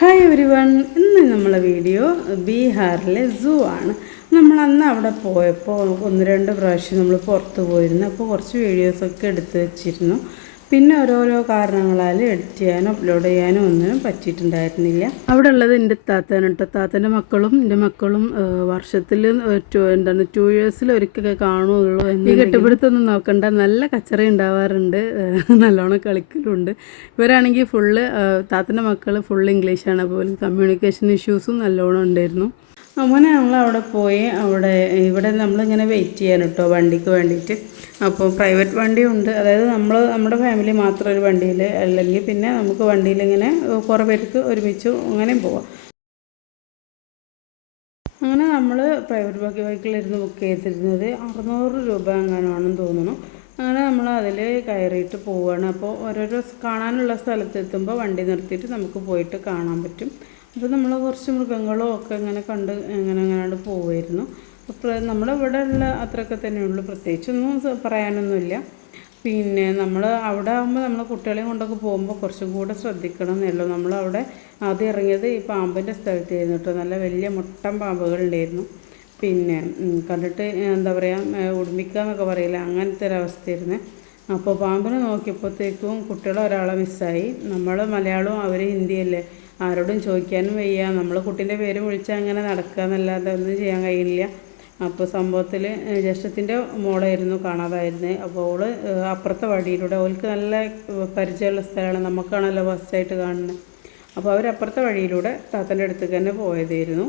Hi every one ഇന്ന് നമ്മളെ video ബീഹാറിലെ സൂ ആണ്. നമ്മൾ അന്ന് അവിടെ പോയപ്പോൾ ഒന്ന് രണ്ട് പ്രാവശ്യം നമ്മൾ പുറത്ത് പോയിരുന്നു. അപ്പോൾ കുറച്ച് വീഡിയോസൊക്കെ എടുത്ത് വെച്ചിരുന്നു. പിന്നെ ഓരോരോ കാരണങ്ങളാൽ എഡിറ്റ് ചെയ്യാനോ അപ്ലോഡ് ചെയ്യാനോ ഒന്നിനും പറ്റിയിട്ടുണ്ടായിരുന്നില്ല. അവിടെ ഉള്ളത് എന്റെ താത്തയാണ് കേട്ടോ. താത്തന്റെ മക്കളും എന്റെ മക്കളും വർഷത്തിൽ എന്താണ് ടു ഇയേഴ്സിൽ ഒരിക്കലൊക്കെ കാണുകയുള്ളൂ ഈ കെട്ടുപിടുത്തൊന്നും നോക്കണ്ട. നല്ല കച്ചറ ഉണ്ടാവാറുണ്ട്. നല്ലോണം കളിക്കലുണ്ട്. ഇവരാണെങ്കിൽ ഫുള്ള് താത്തന്റെ മക്കൾ ഫുള്ള് ഇംഗ്ലീഷാണ് അതുപോലെ കമ്മ്യൂണിക്കേഷൻ ഇഷ്യൂസും നല്ലോണം ഉണ്ടായിരുന്നു. അങ്ങനെ നമ്മൾ അവിടെ പോയി. അവിടെ ഇവിടെ നമ്മളിങ്ങനെ വെയിറ്റ് ചെയ്യാൻ കേട്ടോ വണ്ടിക്ക് വേണ്ടിയിട്ട്. അപ്പോൾ പ്രൈവറ്റ് വണ്ടിയുണ്ട് അതായത് നമ്മൾ നമ്മുടെ ഫാമിലി മാത്രം ഒരു വണ്ടിയിൽ അല്ലെങ്കിൽ പിന്നെ നമുക്ക് വണ്ടിയിൽ ഇങ്ങനെ കുറേ പേർക്ക് ഒരുമിച്ച് അങ്ങനെയും പോവാം. അങ്ങനെ നമ്മൾ പ്രൈവറ്റ് ബാക്കി ബൈക്കിലിരുന്ന് ബുക്ക് ചെയ്തിരുന്നത് അറുന്നൂറ് രൂപ എങ്ങാനാണെന്ന് തോന്നുന്നു. അങ്ങനെ നമ്മൾ അതിൽ കയറിയിട്ട് പോവുകയാണ് അപ്പോൾ ഓരോരോ കാണാനുള്ള സ്ഥലത്തെത്തുമ്പോൾ വണ്ടി നിർത്തിയിട്ട് നമുക്ക് പോയിട്ട് കാണാൻ പറ്റും. അപ്പോൾ നമ്മൾ കുറച്ച് മൃഗങ്ങളും ഒക്കെ ഇങ്ങനെ കണ്ട് ഇങ്ങനെ അങ്ങനെ പോവുമായിരുന്നു ഇവിടെ ഉള്ള അത്രയൊക്കെ തന്നെയുള്ളൂ പ്രത്യേകിച്ചൊന്നും പറയാനൊന്നുമില്ല. പിന്നെ നമ്മൾ അവിടെ ആകുമ്പോൾ നമ്മൾ കുട്ടികളെയും കൊണ്ടൊക്കെ പോകുമ്പോൾ കുറച്ചും കൂടെ ശ്രദ്ധിക്കണം എന്നല്ലോ നമ്മൾ അവിടെ ആദ്യം ഇറങ്ങിയത് ഈ പാമ്പിന്റെ സ്ഥലത്തായിരുന്നു കേട്ടോ. നല്ല വലിയ മുട്ടൻ പാമ്പുകളുണ്ടായിരുന്നു പിന്നെ കണ്ടിട്ട് എന്താ പറയുക ഉടുമിക്കുക എന്നൊക്കെ പറയില്ല അങ്ങനത്തെ ഒരവസ്ഥയായിരുന്നു അപ്പോൾ പാമ്പിനെ നോക്കിയപ്പോഴത്തേക്കും കുട്ടികൾ ഒരാളെ മിസ്സായി. നമ്മൾ മലയാളവും അവർ ഹിന്ദിയല്ലേ. ആരോടും ചോദിക്കാനും വയ്യ. നമ്മൾ കുട്ടീന്റെ പേര് വിളിച്ചാൽ അങ്ങനെ നടക്കുക എന്നല്ലാതെ ഒന്നും ചെയ്യാൻ കഴിയില്ല അപ്പോൾ സംഭവത്തിൽ ജ്യേഷ്ഠത്തിന്റെ മോളായിരുന്നു കാണാതായിരുന്നത് അപ്പോൾ അവൾ അപ്പുറത്തെ വഴിയിലൂടെ അവൾക്ക് നല്ല പരിചയമുള്ള സ്ഥലമാണ് നമുക്കാണല്ലോ ഫസ്റ്റായിട്ട് കാണുന്നത് അപ്പോൾ അവർ അപ്പുറത്തെ വഴിയിലൂടെ താത്തന്റെ അടുത്തേക്ക് തന്നെ പോയതായിരുന്നു.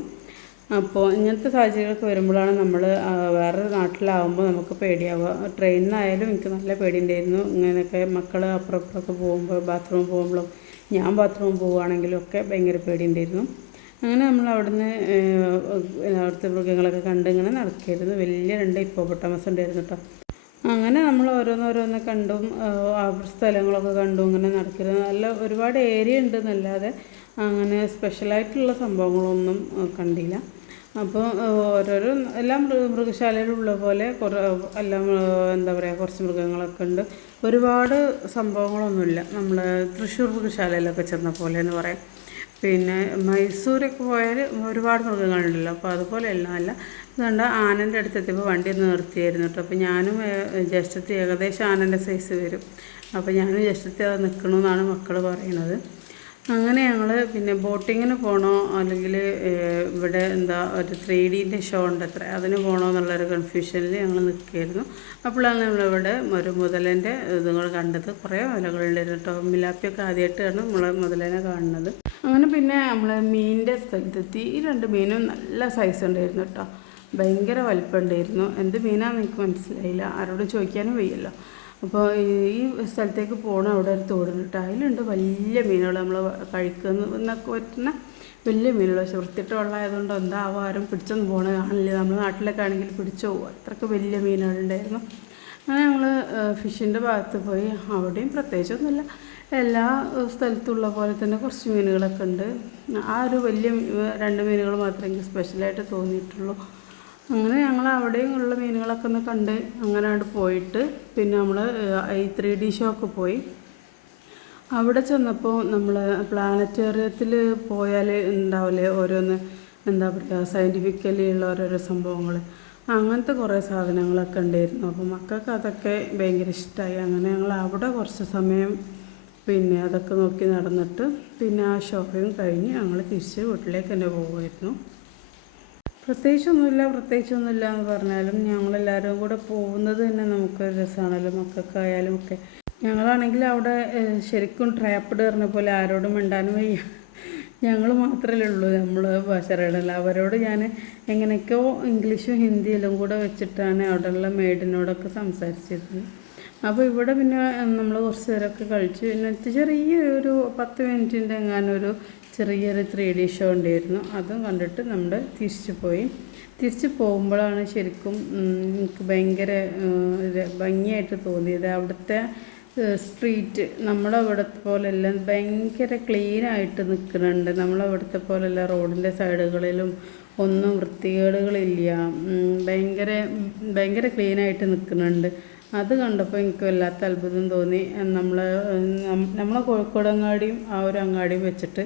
അപ്പോൾ ഇങ്ങനത്തെ സാഹചര്യങ്ങളൊക്കെ വരുമ്പോഴാണ് നമ്മൾ വേറെ നാട്ടിലാവുമ്പോൾ നമുക്ക് പേടിയാവുക. ട്രെയിനിനായാലും എനിക്ക് നല്ല പേടിയുണ്ടായിരുന്നു. ഇങ്ങനെയൊക്കെ മക്കൾ അപ്പുറപ്പുറമൊക്കെ പോകുമ്പോൾ ബാത്റൂമിൽ പോകുമ്പോഴും ഞാൻ ബാത്റൂമിൽ പോവുകയാണെങ്കിലും ഒക്കെ ഭയങ്കര പേടിയുണ്ടായിരുന്നു. അങ്ങനെ നമ്മൾ അവിടുന്ന് അവിടുത്തെ മൃഗങ്ങളൊക്കെ കണ്ട് ഇങ്ങനെ നടക്കായിരുന്നു വലിയ രണ്ട് ഇപ്പോപ്പൊട്ടമസ് ഉണ്ടായിരുന്നു കേട്ടോ അങ്ങനെ നമ്മൾ ഓരോന്നോരോന്ന് കണ്ടും സ്ഥലങ്ങളൊക്കെ കണ്ടും ഇങ്ങനെ നടക്കരുത് നല്ല ഒരുപാട് ഏരിയ ഉണ്ട് എന്നല്ലാതെ അങ്ങനെ സ്പെഷ്യലായിട്ടുള്ള സംഭവങ്ങളൊന്നും കണ്ടില്ല. അപ്പോൾ ഓരോരോ എല്ലാ മൃഗ മൃഗശാലയിലുള്ള പോലെ കുറേ എല്ലാം എന്താ പറയുക കുറച്ച് മൃഗങ്ങളൊക്കെ ഉണ്ട്. ഒരുപാട് സംഭവങ്ങളൊന്നുമില്ല. നമ്മൾ തൃശ്ശൂർ മൃഗശാലയിലൊക്കെ ചെന്ന പോലെ എന്ന് പറയാം. പിന്നെ മൈസൂരൊക്കെ പോയാൽ ഒരുപാട് മൃഗങ്ങളുണ്ടല്ലോ. അപ്പോൾ അതുപോലെയല്ല അല്ല. ഇതുകൊണ്ട് ആനന്റെ അടുത്തെത്തിയപ്പോൾ വണ്ടി ഒന്ന് നിർത്തിയായിരുന്നു കേട്ടോ. അപ്പോൾ ഞാനും ജസ്റ്റത്തി ഏകദേശം ആനന്റെ സൈസ് വരും. അപ്പോൾ ഞാനും ജ്യേഷ്ഠത്തി അത് നിൽക്കണമെന്നാണ് മക്കൾ പറയുന്നത് അങ്ങനെ ഞങ്ങൾ പിന്നെ ബോട്ടിങ്ങിന് പോകണോ അല്ലെങ്കിൽ ഇവിടെ എന്താ ഒരു ത്രീ ഡീന്റെ ഷോ ഉണ്ട് അത്ര അതിന് പോകണോ എന്നുള്ളൊരു കൺഫ്യൂഷനിൽ ഞങ്ങൾ നിൽക്കുകയായിരുന്നു അപ്പോഴാണ് നമ്മളിവിടെ ഒരു മുതലേന്റെ ഇതുങ്ങൾ കണ്ടത്. കുറേ മുലകളുണ്ടായിരുന്നു കേട്ടോ. മിലാപ്പിയൊക്കെ ആദ്യമായിട്ടാണ് നമ്മൾ മുതലേനെ കാണുന്നത്. അങ്ങനെ പിന്നെ നമ്മൾ മീനിന്റെ സ്ഥലത്തെത്തി ഈ രണ്ട് മീനും നല്ല സൈസ് ഉണ്ടായിരുന്നു കേട്ടോ ഭയങ്കര വലിപ്പമുണ്ടായിരുന്നു എന്ത് മീനാണെന്ന് എനിക്ക് മനസ്സിലായില്ല. ആരോടും ചോദിക്കാനും വയ്യല്ലോ. അപ്പോൾ ഈ സ്ഥലത്തേക്ക് പോകണ അവിടെ ഒരു തോടുണ്ട് കേട്ടോ അതിലുണ്ട് വലിയ മീനുകൾ. നമ്മൾ കഴിക്കുന്നൊക്കെ പറ്റുന്ന വലിയ മീനുകൾ. പക്ഷെ വൃത്തിയിട്ട് വെള്ളമായതുകൊണ്ട് എന്താവും ആരും പിടിച്ചൊന്നും പോകണേ കാണില്ല. നമ്മുടെ നാട്ടിലൊക്കെ ആണെങ്കിൽ പിടിച്ചു പോകും വലിയ മീനുകളുണ്ടായിരുന്നു. അങ്ങനെ ഞങ്ങൾ ഫിഷിന്റെ ഭാഗത്ത് പോയി. അവിടെയും പ്രത്യേകിച്ചൊന്നുമില്ല. എല്ലാ സ്ഥലത്തുള്ള പോലെ തന്നെ കുറച്ച് മീനുകളൊക്കെ ഉണ്ട്. ആ ഒരു വലിയ രണ്ട് മീനുകൾ മാത്രമേ എനിക്ക് സ്പെഷ്യലായിട്ട് തോന്നിയിട്ടുള്ളൂ. അങ്ങനെ ഞങ്ങൾ അവിടെയും ഉള്ള മീനുകളൊക്കെ ഒന്ന് കണ്ട് അങ്ങനെ അവിടെ പോയിട്ട് പിന്നെ നമ്മൾ ഈ ത്രീ ഡി ഷോ ഒക്കെ പോയി. അവിടെ ചെന്നപ്പോൾ നമ്മൾ പ്ലാനറ്റേറിയത്തിൽ പോയാൽ ഉണ്ടാവില്ലേ ഓരോന്ന് എന്താ പറയുക സയന്റിഫിക്കലി ഉള്ള ഓരോരോ സംഭവങ്ങൾ അങ്ങനത്തെ കുറേ സാധനങ്ങളൊക്കെ ഉണ്ടായിരുന്നു. അപ്പോൾ മക്കൾക്ക് അതൊക്കെ ഭയങ്കര ഇഷ്ടമായി അങ്ങനെ ഞങ്ങൾ അവിടെ കുറച്ച് സമയം പിന്നെ അതൊക്കെ നോക്കി നടന്നിട്ട് പിന്നെ ആ ഷോപ്പിംഗ് കഴിഞ്ഞ് ഞങ്ങൾ തിരിച്ച് വീട്ടിലേക്ക് തന്നെ പോകുമായിരുന്നു പ്രത്യേകിച്ചൊന്നുമില്ല പ്രത്യേകിച്ചൊന്നുമില്ല എന്ന് പറഞ്ഞാലും ഞങ്ങളെല്ലാവരും കൂടെ പോകുന്നത് തന്നെ നമുക്കൊരു രസമാണല്ലോ. മക്കൾക്കായാലും ഒക്കെ. ഞങ്ങളാണെങ്കിൽ അവിടെ ശരിക്കും ട്രാപ്പിഡ് പറഞ്ഞ പോലെ ആരോടും മിണ്ടാനും വയ്യ. ഞങ്ങൾ മാത്രമല്ലേ ഉള്ളൂ നമ്മൾ ഭാഷകളല്ല അവരോട് ഞാൻ എങ്ങനെയൊക്കെയോ ഇംഗ്ലീഷും ഹിന്ദിയിലും കൂടെ വെച്ചിട്ടാണ് അവിടെയുള്ള മെയ്ഡിനോടൊക്കെ സംസാരിച്ചിരുന്നത്. അപ്പോൾ ഇവിടെ പിന്നെ നമ്മൾ കുറച്ച് നേരമൊക്കെ കഴിച്ചു പിന്നെ ചെറിയൊരു പത്ത് മിനിറ്റിന്റെ എങ്ങാനും ഒരു ചെറിയൊരു ത്രീ ഡി ഷോ ഉണ്ടായിരുന്നു. അതും കണ്ടിട്ട് നമ്മൾ തിരിച്ചു പോയി. തിരിച്ചു പോകുമ്പോഴാണ് ശരിക്കും എനിക്ക് ഭയങ്കര ഭംഗിയായിട്ട് തോന്നിയത്. അവിടുത്തെ സ്ട്രീറ്റ് നമ്മളവിടെ പോലെല്ലാം ഭയങ്കര ക്ലീനായിട്ട് നിൽക്കുന്നുണ്ട്. നമ്മളവിടുത്തെ പോലെയല്ല റോഡിന്റെ സൈഡുകളിലും ഒന്നും വൃത്തികേടുകളില്ല. ഭയങ്കര ഭയങ്കര ക്ലീനായിട്ട് നിൽക്കുന്നുണ്ട്. അത് കണ്ടപ്പോൾ എനിക്ക് വല്ലാത്ത അത്ഭുതം തോന്നി. നമ്മൾ നമ്മളെ കോഴിക്കോട് അങ്ങാടിയും ആ ഒരു അങ്ങാടിയും വെച്ചിട്ട്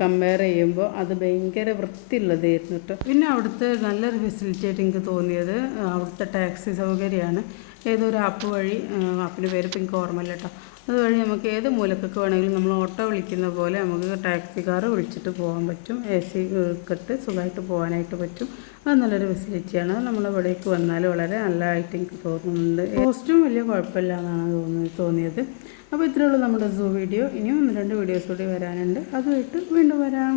കമ്പയർ ചെയ്യുമ്പോൾ അത് ഭയങ്കര വൃത്തിയുള്ളതായിരുന്നു കേട്ടോ പിന്നെ അവിടുത്തെ നല്ലൊരു ഫെസിലിറ്റി ആയിട്ട് എനിക്ക് തോന്നിയത് അവിടുത്തെ ടാക്സി സൗകര്യമാണ് ഏതൊരു ആപ്പ് വഴി ആപ്പിന്റെ പേര് ഇപ്പം എനിക്ക് ഓർമ്മയില്ല കേട്ടോ. അതുവഴി നമുക്ക് ഏത് മൂലക്കൊക്കെ വേണമെങ്കിലും നമ്മൾ ഓട്ടോ വിളിക്കുന്ന പോലെ നമുക്ക് ടാക്സി കാർ വിളിച്ചിട്ട് പോകാൻ പറ്റും. എ സി കെട്ട് സുഖമായിട്ട് പോകാനായിട്ട് പറ്റും. അത് നല്ലൊരു ഫെസിലിറ്റിയാണ് നമ്മൾ ഇവിടേക്ക് വന്നാൽ വളരെ നല്ലതായിട്ട് എനിക്ക് തോന്നുന്നുണ്ട്. കോസ്റ്റും വലിയ കുഴപ്പമില്ല എന്നാണ് തോന്നുന്നത് തോന്നിയത്. അപ്പോൾ ഇത്രയേ ഉള്ളൂ നമ്മുടെ സൂ വീഡിയോ ഇനിയും ഒന്ന് രണ്ട് വീഡിയോസ് കൂടി വരാനുണ്ട്. അതുമായിട്ട് വീണ്ടും വരാം.